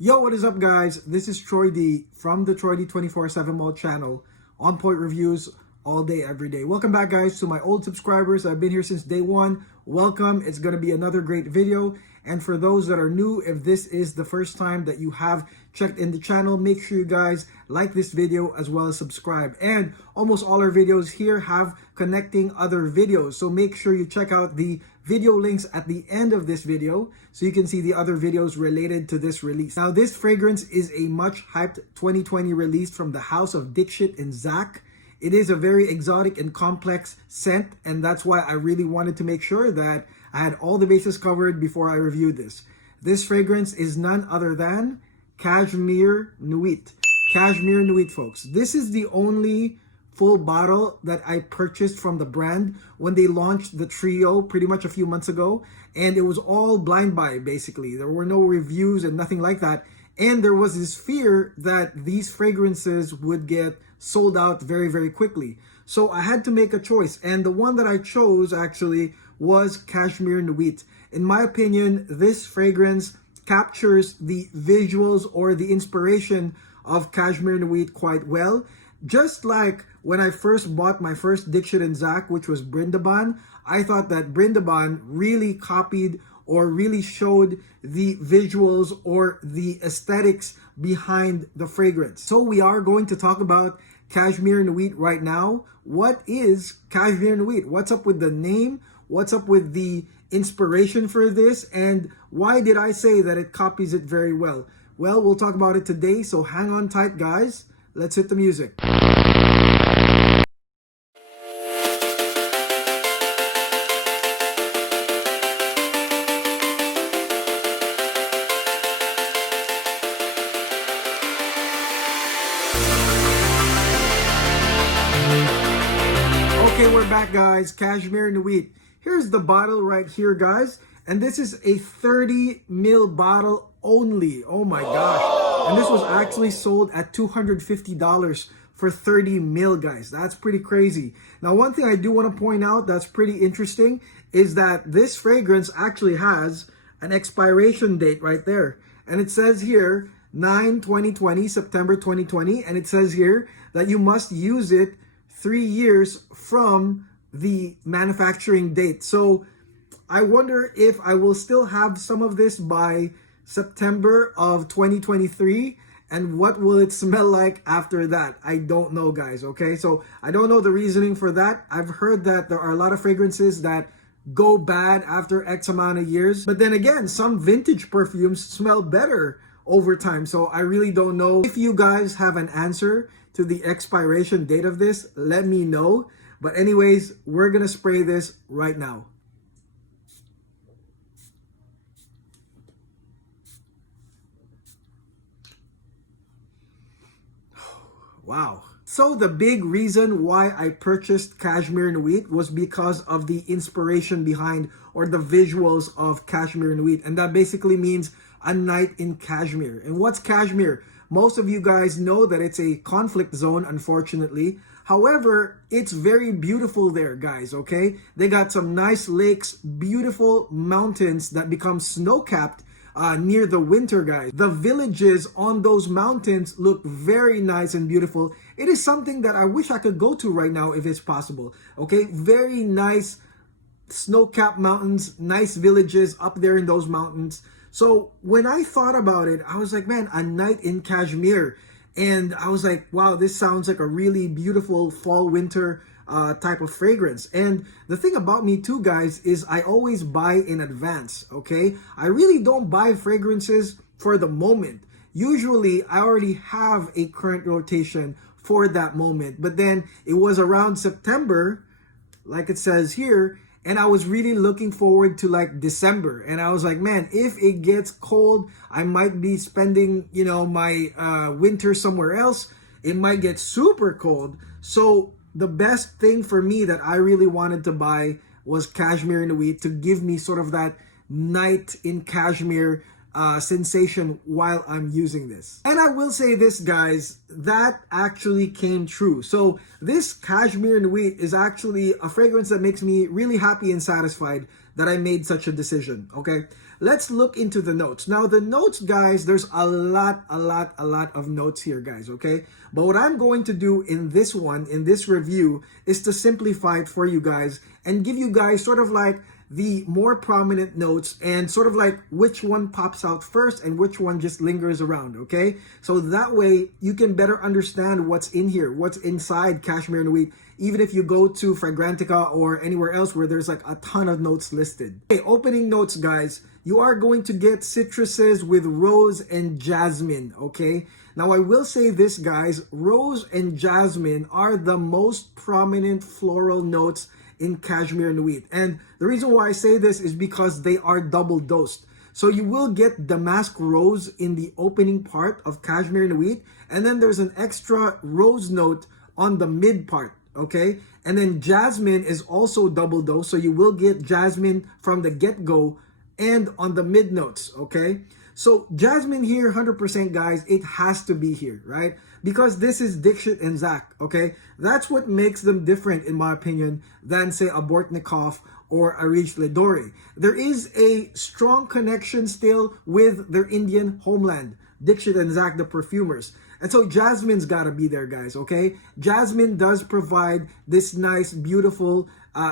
Yo, what is up, guys? This is Troy D from the Troy D 24/7 Mall channel. On point reviews all day, every day. Welcome back, guys, to my old subscribers. I've been here since day one. Welcome. It's going to be another great video. And for those that are new, if this is the first time that you have checked in the channel, make sure you guys like this video as well as subscribe. And almost all our videos here have connecting other videos. So make sure you check out the video links at the end of this video so you can see the other videos related to this release. Now, this fragrance is a much hyped 2020 release from the house of Dixit and Zak. It is a very exotic and complex scent, and that's why I really wanted to make sure that I had all the bases covered before I reviewed this. This fragrance is none other than Kashmir Nuit. Kashmir Nuit, folks. This is the only full bottle that I purchased from the brand when they launched the trio pretty much a few months ago, and it was all blind buy. Basically, there were no reviews and nothing like that, and there was this fear that these fragrances would get sold out very quickly. So I had to make a choice, and the one that I chose actually was Kashmir Nuit. In my opinion, this fragrance captures the visuals or the inspiration of Kashmir Nuit quite well. Just like when I first bought my first Dixit and Zak, which was Brindaban, I thought that Brindaban really copied or really showed the visuals or the aesthetics behind the fragrance. So we are going to talk about Kashmir Nuit right now. What is Kashmir Nuit? What's up with the name? What's up with the inspiration for this? And why did I say that it copies it very well? Well, we'll talk about it today, so hang on tight, guys. Let's hit the music. Okay, we're back, guys. Kashmir Nuit. Here's the bottle right here, guys. And this is a 30 ml bottle only. Oh my gosh. And this was actually sold at $250 for 30 ml, guys. That's pretty crazy. Now, one thing I do want to point out that's pretty interesting is that this fragrance actually has an expiration date right there. And it says here, 9/2020, September 2020. And it says here that you must use it 3 years from the manufacturing date. So I wonder if I will still have some of this by September of 2023, and what will it smell like after that? I don't know, guys. Okay, so I don't know the reasoning for that. I've heard that there are a lot of fragrances that go bad after X amount of years, but then again, some vintage perfumes smell better over time. So I really don't know. If you guys have an answer to the expiration date of this, let me know. But anyways, we're gonna spray this right now. Wow. So the big reason why I purchased Kashmir Nuit was because of the inspiration behind or the visuals of Kashmir Nuit. And that basically means a night in Kashmir. And what's Kashmir? Most of you guys know that it's a conflict zone, unfortunately. However, it's very beautiful there, guys, okay? They got some nice lakes, beautiful mountains that become snow-capped near the winter, guys. The villages on those mountains look very nice and beautiful. It is something that I wish I could go to right now if it's possible, okay? Very nice snow-capped mountains, nice villages up there in those mountains. So when I thought about it, I was like, man, a night in Kashmir. And I was like, wow, this sounds like a really beautiful fall winter type of fragrance. And the thing about me too, guys, is I always buy in advance, okay? I really don't buy fragrances for the moment. Usually I already have a current rotation for that moment. But then it was around September, like it says here, and I was really looking forward to like December. And I was like, man, if it gets cold, I might be spending, you know, my winter somewhere else. It might get super cold. So the best thing for me that I really wanted to buy was Kashmir Nuit to give me sort of that night in Kashmir sensation while I'm using this. And I will say this, guys, that actually came true. So this Kashmir Nuit is actually a fragrance that makes me really happy and satisfied that I made such a decision, okay? let's look into the notes. Now, the notes, guys, there's a lot of notes here, guys, okay? But what I'm going to do in this one, in this review, is to simplify it for you guys and give you guys sort of like the more prominent notes and sort of like which one pops out first and which one just lingers around, okay? So that way you can better understand what's in here, what's inside Kashmir Nuit, even if you go to Fragrantica or anywhere else where there's like a ton of notes listed. Okay, opening notes, guys, you are going to get citruses with rose and jasmine, okay? Now, I will say this, guys, rose and jasmine are the most prominent floral notes in Kashmir Nuit. And the reason why I say this is because they are double dosed. So you will get damask rose in the opening part of Kashmir Nuit, and then there's an extra rose note on the mid part, okay? And then jasmine is also double dosed, so you will get jasmine from the get-go and on the mid notes, okay? So jasmine here, 100% guys, it has to be here, right? Because this is Dixit and Zak, okay? That's what makes them different, in my opinion, than say a Bortnikov or a Rich Ledore. There is a strong connection still with their Indian homeland, Dixit and Zak, the perfumers. And so jasmine's gotta be there, guys, okay? Jasmine does provide this nice, beautiful,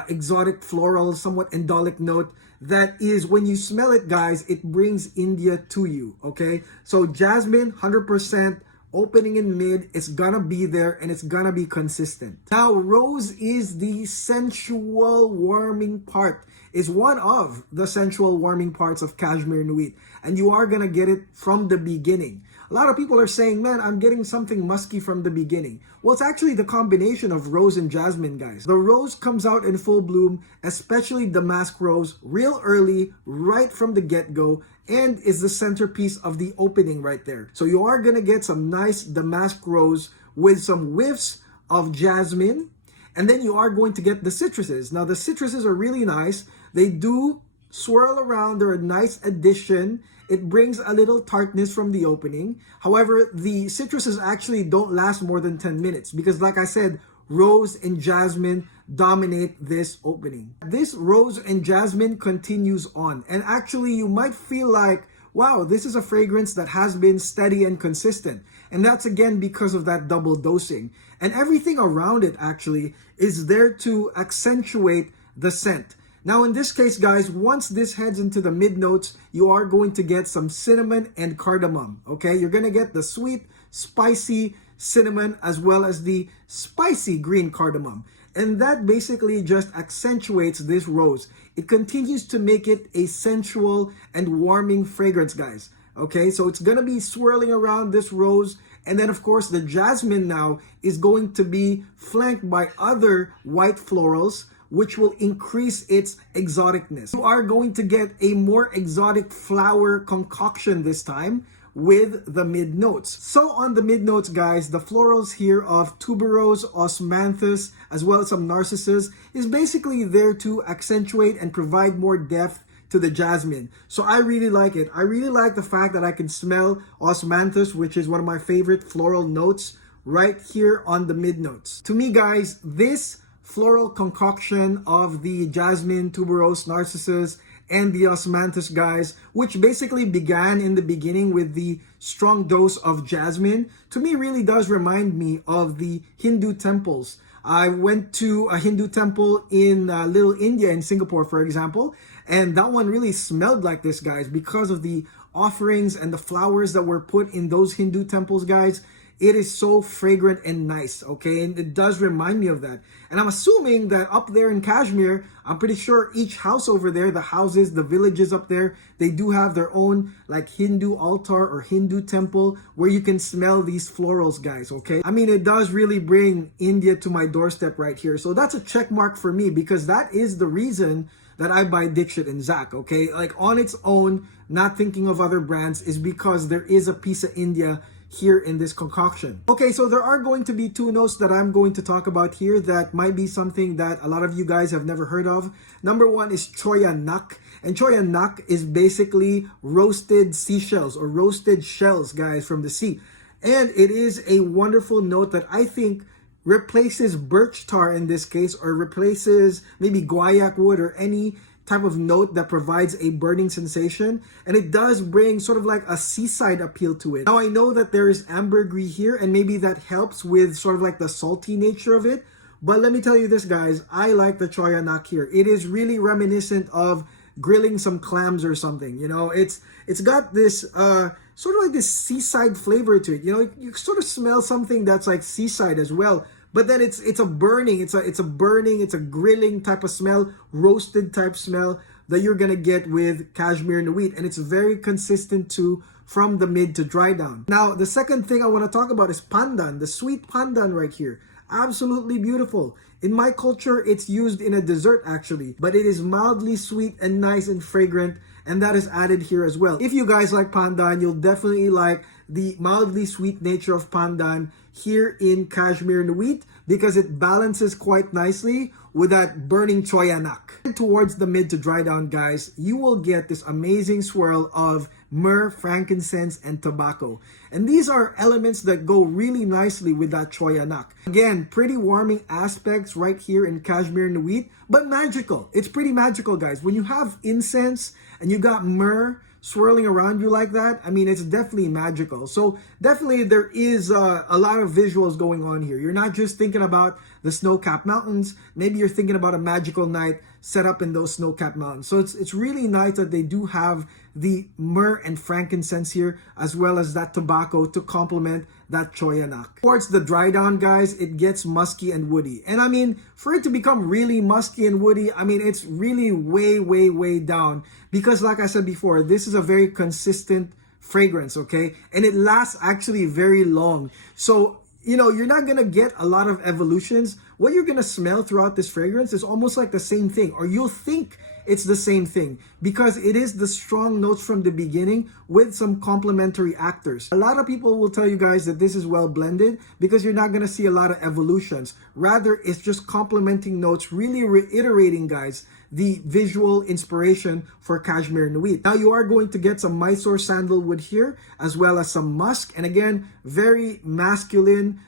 exotic, floral, somewhat endolic note that is, when you smell it, guys, it brings India to you, okay? So jasmine, 100%, opening in mid, it's gonna be there and it's gonna be consistent. Now, rose is the sensual warming part, is one of the sensual warming parts of Kashmir Nuit, and you are gonna get it from the beginning. A lot of people are saying, man, I'm getting something musky from the beginning. Well, it's actually the combination of rose and jasmine, guys. The rose comes out in full bloom, especially damask rose, real early, right from the get-go, and is the centerpiece of the opening right there. So you are gonna get some nice damask rose with some whiffs of jasmine, and then you are going to get the citruses. Now, the citruses are really nice. They do swirl around. They're a nice addition. It brings a little tartness from the opening. However, the citruses actually don't last more than 10 minutes because, like I said, rose and jasmine dominate this opening. This rose and jasmine continues on. And actually, you might feel like, wow, this is a fragrance that has been steady and consistent. And that's again because of that double dosing. And everything around it actually is there to accentuate the scent. Now, in this case, guys, once this heads into the mid notes, you are going to get some cinnamon and cardamom, okay? You're going to get the sweet, spicy cinnamon as well as the spicy green cardamom. And that basically just accentuates this rose. It continues to make it a sensual and warming fragrance, guys, okay? So it's going to be swirling around this rose. And then, of course, the jasmine now is going to be flanked by other white florals, which will increase its exoticness. You are going to get a more exotic flower concoction this time with the mid notes. So on the mid notes, guys, the florals here of tuberose, osmanthus, as well as some narcissus is basically there to accentuate and provide more depth to the jasmine. So I really like it. I really like the fact that I can smell osmanthus, which is one of my favorite floral notes, right here on the mid notes. To me, guys, this floral concoction of the jasmine, tuberose, narcissus, and the osmanthus, guys, which basically began in the beginning with the strong dose of jasmine, to me really does remind me of the Hindu temples. I went to a Hindu temple in Little India in Singapore, for example, and that one really smelled like this, guys, because of the offerings and the flowers that were put in those Hindu temples, guys. It is so fragrant and nice, okay? And it does remind me of that. And I'm assuming that up there in Kashmir, I'm pretty sure each house over there, the houses, the villages up there, they do have their own like Hindu altar or Hindu temple where you can smell these florals, guys, okay? I mean, it does really bring India to my doorstep right here. So that's a check mark for me because that is the reason that I buy Dixit and Zak, okay? Like on its own, not thinking of other brands, is because there is a piece of India here in this concoction. Okay, so there are going to be two notes that I'm going to talk about here that might be something that a lot of you guys have never heard of. Number one is Choya Nak. And Choya Nak is basically roasted seashells or roasted shells, guys, from the sea. And it is a wonderful note that I think replaces birch tar in this case, or replaces maybe guaiac wood or any type of note that provides a burning sensation, and it does bring sort of like a seaside appeal to it. Now I know that there is ambergris here, and maybe that helps with sort of like the salty nature of it, but let me tell you this, guys, I like the choy anak here. It is really reminiscent of grilling some clams or something. You know, it's got this sort of like this seaside flavor to it. You know, you sort of smell something that's like seaside as well. But then it's a burning, it's a grilling type of smell, roasted type smell that you're gonna get with Kashmir Nuit, and it's very consistent too from the mid to dry down. Now the second thing I want to talk about is pandan, the sweet pandan right here. Absolutely beautiful. In my culture, it's used in a dessert actually, but it is mildly sweet and nice and fragrant, and that is added here as well. If you guys like pandan, you'll definitely like the mildly sweet nature of pandan here in Kashmir Nuit, because it balances quite nicely with that burning choy anak. Towards the mid to dry down, guys, you will get this amazing swirl of myrrh, frankincense, and tobacco. And these are elements that go really nicely with that choy anak. Again, pretty warming aspects right here in Kashmir Nuit, but magical. It's pretty magical, guys. When you have incense and you got myrrh swirling around you like that, I mean, it's definitely magical. So definitely there is a lot of visuals going on here. You're not just thinking about the snow-capped mountains. Maybe you're thinking about a magical night set up in those snow-capped mountains. So it's really nice that they do have the myrrh and frankincense here, as well as that tobacco to complement that choy anak. Towards the dry down, guys, it gets musky and woody. And I mean, for it to become really musky and woody, I mean, it's really way down, because like I said before, this is a very consistent fragrance, okay? And it lasts actually very long. So, you know, you're not gonna get a lot of evolutions. What you're gonna smell throughout this fragrance is almost like the same thing, or you'll think it's the same thing, because it is the strong notes from the beginning with some complementary actors. A lot of people will tell you guys that this is well blended because you're not gonna see a lot of evolutions. Rather, it's just complementing notes, really reiterating, guys, the visual inspiration for Kashmir Nuit. Now you are going to get some Mysore sandalwood here, as well as some musk, and again, very masculine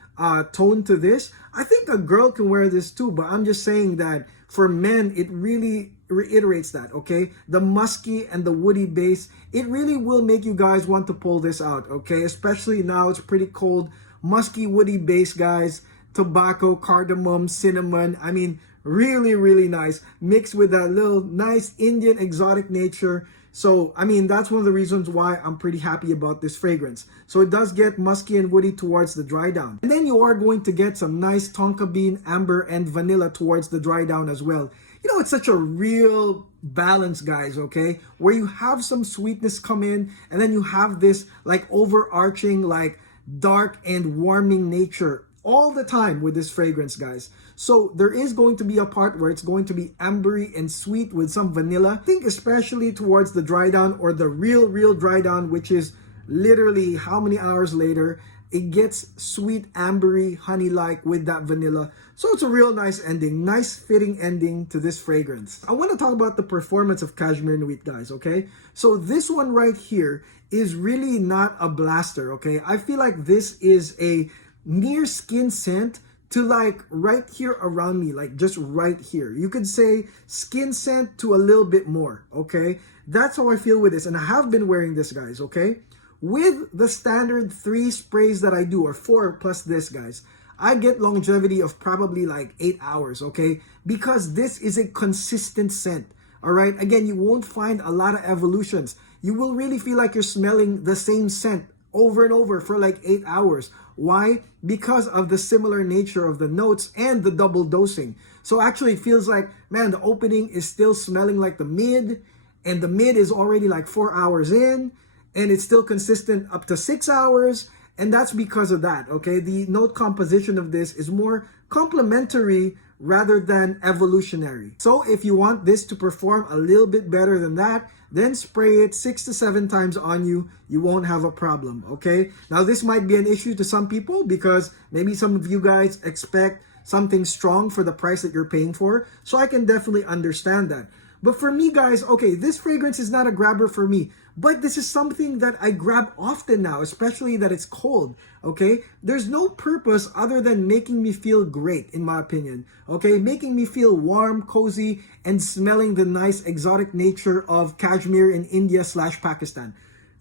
tone to this. I think a girl can wear this too, but I'm just saying that for men, it really reiterates that, okay? The musky and the woody base, it really will make you guys want to pull this out, okay? Especially now it's pretty cold. Musky, woody base, guys. Tobacco, cardamom, cinnamon. I mean, really nice, mixed with that little nice Indian exotic nature. So I mean, that's one of the reasons why I'm pretty happy about this fragrance. So it does get musky and woody towards the dry down, and then you are going to get some nice tonka bean, amber, and vanilla towards the dry down as well. You know, it's such a real balance, guys, okay, where you have some sweetness come in, and then you have this like overarching, like dark and warming nature all the time with this fragrance, guys. So there is going to be a part where it's going to be ambery and sweet with some vanilla. I think especially towards the dry down, or the real dry down, which is literally how many hours later, it gets sweet, ambery, honey-like with that vanilla. So it's a real nice ending, nice fitting ending to this fragrance. I want to talk about the performance of Kashmir Nuit, guys, okay? So this one right here is really not a blaster, okay? I feel like this is a near skin scent to like right here around me, like just right here. You could say skin scent to a little bit more, okay? That's how I feel with this, and I have been wearing this, guys, okay? With the standard 3 sprays that I do, or 4 plus this, guys, I get longevity of probably like 8 hours, okay? Because this is a consistent scent, all right? Again, you won't find a lot of evolutions. You will really feel like you're smelling the same scent over and over for like 8 hours. Why? Because of the similar nature of the notes and the double dosing. So actually it feels like, man, the opening is still smelling like the mid, and the mid is already like 4 hours in, and it's still consistent up to 6 hours. And that's because of that, okay? The note composition of this is more complementary rather than evolutionary. So if you want this to perform a little bit better than that, then spray it 6 to 7 times on you. You won't have a problem, okay? Now this might be an issue to some people, because maybe some of you guys expect something strong for the price that you're paying for. So I can definitely understand that. But for me, guys, okay, this fragrance is not a grabber for me. But this is something that I grab often now, especially that it's cold, okay? There's no purpose other than making me feel great, in my opinion, okay? Making me feel warm, cozy, and smelling the nice exotic nature of Kashmir in India / Pakistan.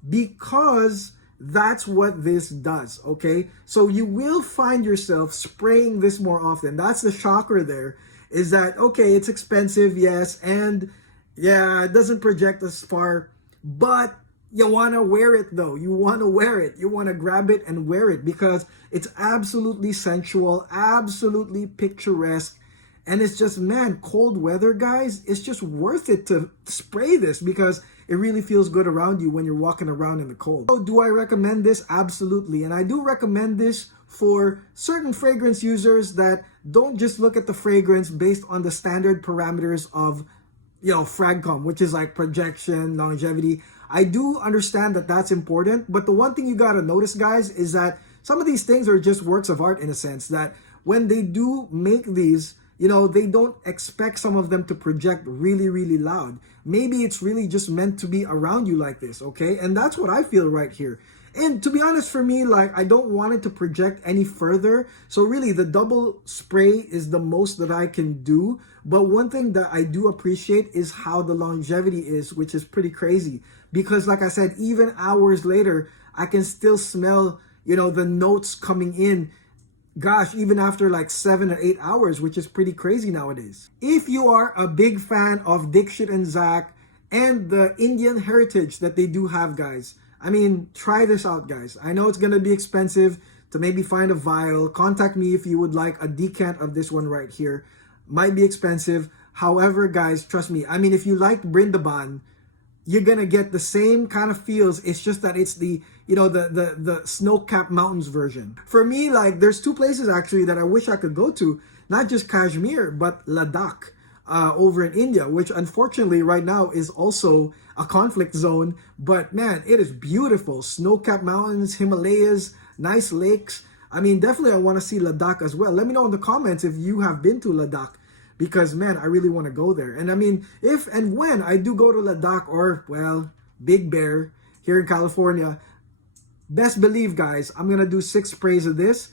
Because that's what this does, okay? So you will find yourself spraying this more often. That's the shocker there, is that, okay, it's expensive, yes, and yeah, it doesn't project as far, but you want to wear it though. You want to wear it. You want to grab it and wear it because it's absolutely sensual, absolutely picturesque. And it's just, man, cold weather, guys, it's just worth it to spray this because it really feels good around you when you're walking around in the cold. So do I recommend this? Absolutely. And I do recommend this for certain fragrance users that don't just look at the fragrance based on the standard parameters of, you know, fragcom, which is like projection, longevity. I do understand that that's important, but the one thing you got to notice, guys, is that some of these things are just works of art in a sense, that when they do make these, you know, they don't expect some of them to project really, really loud. Maybe it's really just meant to be around you like this, okay? And that's what I feel right here. And to be honest, for me, like, I don't want it to project any further. So really, the double spray is the most that I can do. But one thing that I do appreciate is how the longevity is, which is pretty crazy. Because like I said, even hours later, I can still smell, you know, the notes coming in. Gosh, even after like 7 or 8 hours, which is pretty crazy nowadays. If you are a big fan of Dixit and Zak and the Indian heritage that they do have, guys, I mean, try this out, guys. I know it's going to be expensive to maybe find a vial. Contact me if you would like a decant of this one right here. Might be expensive. However, guys, trust me. I mean, if you like Brindaban, you're going to get the same kind of feels. It's just that it's the, you know, the snow-capped mountains version. For me, like, there's two places actually that I wish I could go to. Not just Kashmir, but Ladakh over in India, which unfortunately right now is also a conflict zone. But man, it is beautiful. Snow-capped mountains, Himalayas, nice lakes. I mean, definitely I want to see Ladakh as well. Let me know in the comments if you have been to Ladakh, because man, I really want to go there. And I mean, if and when I do go to Ladakh or, well, Big Bear here in California, best believe, guys, I'm going to do 6 sprays of this.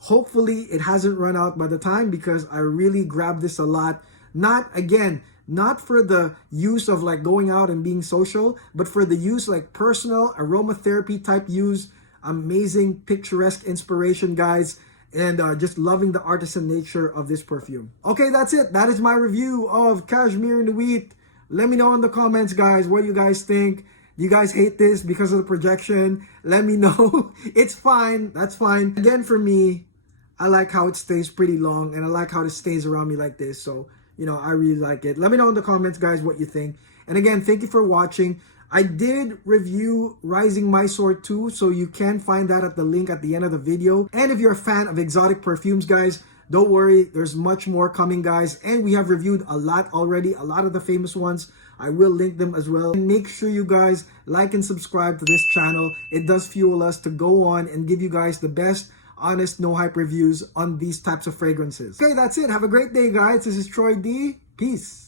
Hopefully it hasn't run out by the time, because I really grab this a lot. Not, again, not for the use of like going out and being social, but for the use like personal aromatherapy type use. Amazing picturesque inspiration, guys, and just loving the artisan nature of this perfume. Okay, that's it. That is my review of Kashmir Nuit. Let me know in the comments, guys, what you guys think. Do you guys hate this because of the projection? Let me know. It's fine. That's fine. Again, for me, I like how it stays pretty long, and I like how it stays around me like this. So, you know, I really like it. Let me know in the comments, guys, what you think. And again, thank you for watching. I did review Rising Mysore 2, so you can find that at the link at the end of the video. And if you're a fan of exotic perfumes, guys, don't worry, there's much more coming, guys. And we have reviewed a lot already, a lot of the famous ones. I will link them as well. And make sure you guys like and subscribe to this channel. It does fuel us to go on and give you guys the best, honest, no hype reviews on these types of fragrances. Okay, that's it. Have a great day, guys. This is Troy D. Peace.